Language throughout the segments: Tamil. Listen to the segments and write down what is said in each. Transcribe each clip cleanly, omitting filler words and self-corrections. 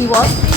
He was?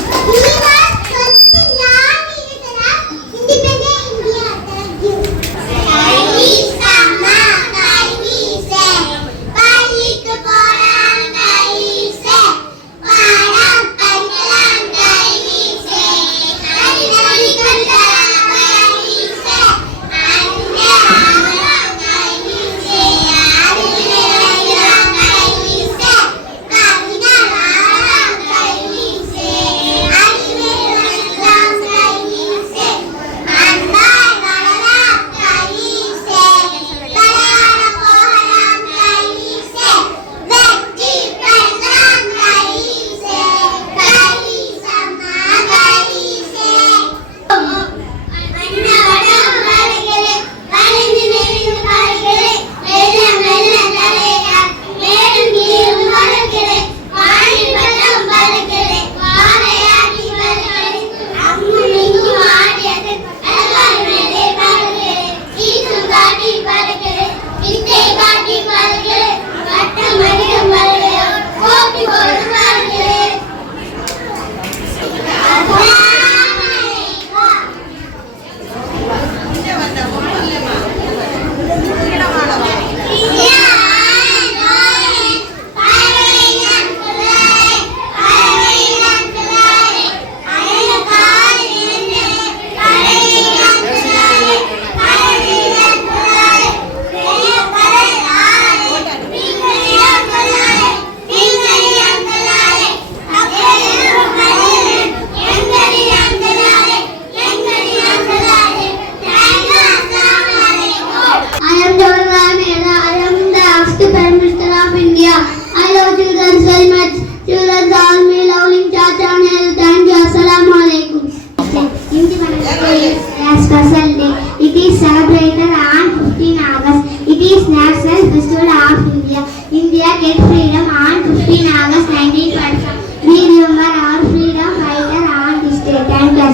It is celebrated on 15 August. It is National Festival of India. India get freedom on 15 August 1945. We remember our freedom fighter on this day. Thank you.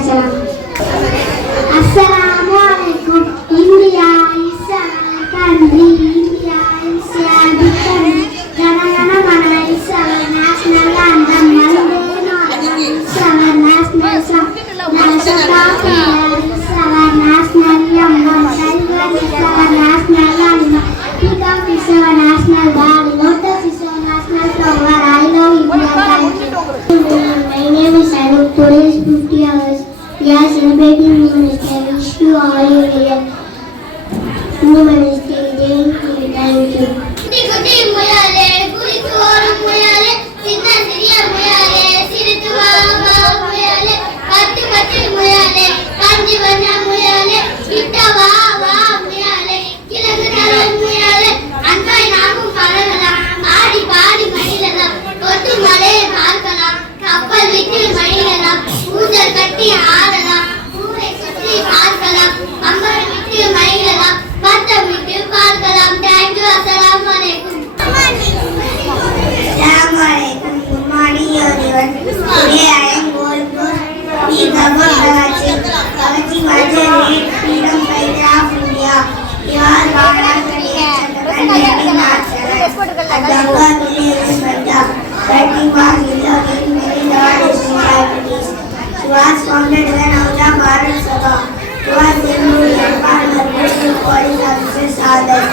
Assalamu alaikum. India is our country. India is our big country. Jana Jana Mana is our national anthem. Vande Mataram is our national song. National anthem is our national anthem. Tiger is our national anthem. Peacock is our national bird. Lotus is our national flower. I love India. My name is Anup. Today is 50 August. We are celebrating Women's Day. I wish you all a real Women's Day. Thank you. She was founded when Aula Bharat Sabha. She was the newly empowered National Police Officers others.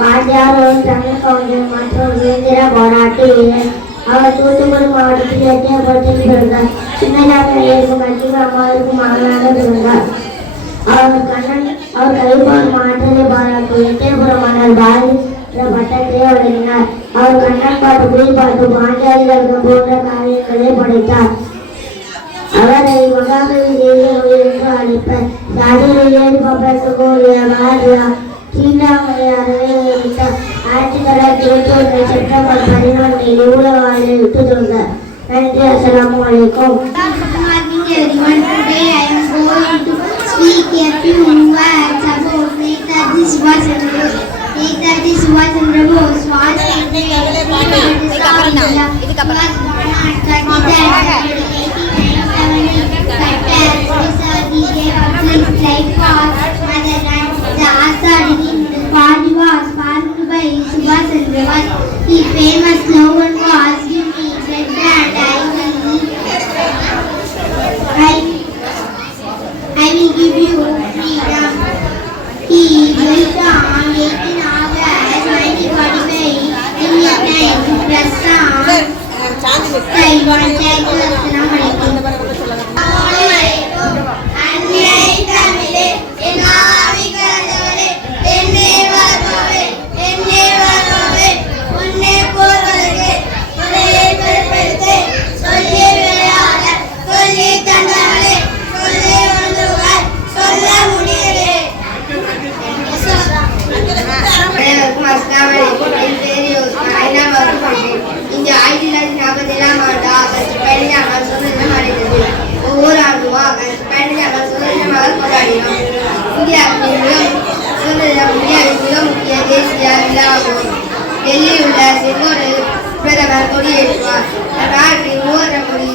வாத்தியார் ஒரு தமிழ் கவிஞர் மற்றும் சுதந்திர போராட்ட வீரர். அவர் தூத்துக்குடி மாவட்டத்தில் எட்டயபுரத்தில் பிறந்தார். சின்னதாக இருக்கும் மற்றும் அம்மாவுக்கு மகனாக பிறந்தார். அவர் கல்விபோர் மாற்றலை பாராட்டி எட்டயபுரம் மன்னர் பாரதி பட்டத்தை வழங்கினார். அவர் கண்ணன் பாட்டு, குயில்பாட்டு, பாஞ்சாலி கர்க்கம் போன்ற காவியங்களை படைத்தார். அவரை மகாகவி தேசிய என்று அழைப்பர். சாதியிலேயே பப்பரத்துக்கு சீனாமையாரவை நியமித்தார். 1921 செப்டம்பர் 11 உலக வாழ்வை விட்டு தந்தார். நன்றி. அஸ்ஸலாமு அலைக்கும். Today I am going to speak a few words about Netaji Subhash Chandra Bose. Netaji Subhash Chandra Bose was the famous slogan was "Give me bread and I will give you freedom." He died on 18 August 1945 in the time to press on. இந்த 1947 ஆண்டு ஆகஸ்ட் 15 சுதந்திரம் அடைந்தது. ஒவ்வொரு ஆண்டும் ஆகஸ்ட் 15 சுதந்திரமாக கொண்டாடினோம். இந்தியாவின் மிக முக்கிய தேசிய விழாவாகும். டெல்லியில் உள்ள செங்கோட்டையில் பிரதமர் கொடியேற்றுவார். நாட்டின் மூவர்ண கொடி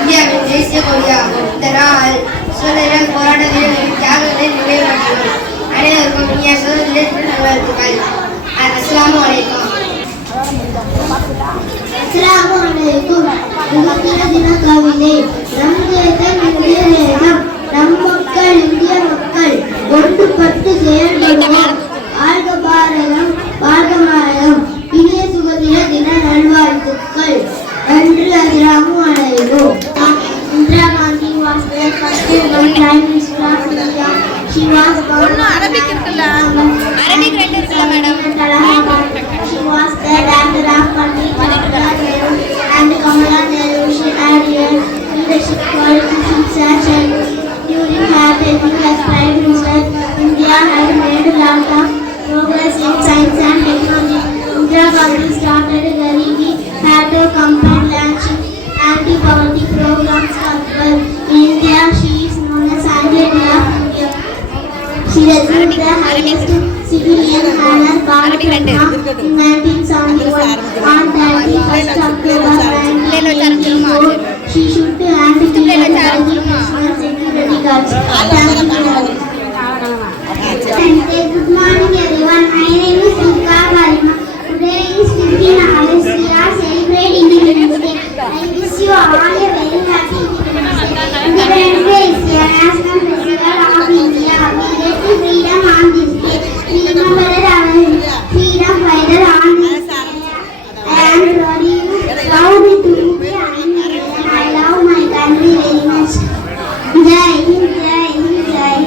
இந்தியாவின் தேசிய கொடியாகும். இந்த நாள் சுதந்திர போராட்ட வீரர்களின் தியாகத்தை நினைவாற்றுவோம். அனைவருக்கும் இந்திய சுதந்திர நல்வாழ்த்துக்கள். அஸ்ஸலாமு அலைக்கும். அஸ்ஸலாமு அலைக்கும். தின கவிதை. நம் தேசம் இந்திய தேசம், நம் மக்கள் இந்திய மக்கள், ஒன்றுபட்டு செயல்படுவோம். வாழ்க பாரதம், வாழ்க பாரதம். இனிய சுதந்திர தின நல்வாழ்த்துக்கள். நன்றி. அஸ்ஸலாமு அலைக்கும். Indira Gandhi was the first woman Prime Minister of India. She was born in Arabic irukla Arabic rendu irukla madam. She was the daughter of Pandit Jawaharlal Nehru and Kamala Nehru. She had leadership qualities in such and during her tenure as Prime Minister, India had made a lot of progress in science and technology. Indira Gandhi started Garibi Hatho campaign launching anti-poverty programs for girls. In India, she is known as Anti-Poverty of India. She received the highest civilian honor, Bharat Ratna, in 1971. On 31st October 1984, she should anti-poverty national security guards. Good morning, everyone. My name is Dika Varma. Today is 15 August. We are celebrating Independence Day. I wish you all a very happy Independence Day. Independence Day is a national festival of India. We get the freedom on this day. We remember our freedom fighter on this day. I am very proud to be an Indian. I love my country very much. Jai Hind, Jai Hind, Jai Hind.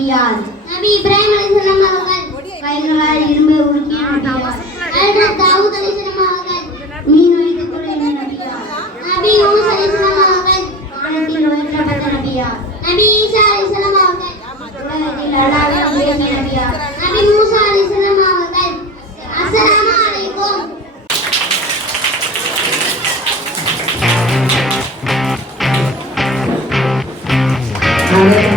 நபியார். நபி இப்ராஹிம் அலைஹிஸ்ஸலாம் அவர்கள் வயல்களால் இரும்பை உருக்கிய நபியார். ஹஜ்ரத் தாவூத் அலைஹிஸ்ஸலாம் அவர்கள் மீன் வைக்கக்கூடிய நபியார். நபி யூனுஸ் அலைஹிஸ்ஸலாம் அவர்கள் வானத்தில் உயர்த்தப்பட்ட நபியார். நபி ஈசா அலைஹிஸ்ஸலாம் அவர்கள் உலகத்தில் அல்லாஹ்விடம் பேசிய நபியார். நபி மூசா அலைஹிஸ்ஸலாம் அவர்கள் அஸ்ஸலாமு அலைக்கும். Amen.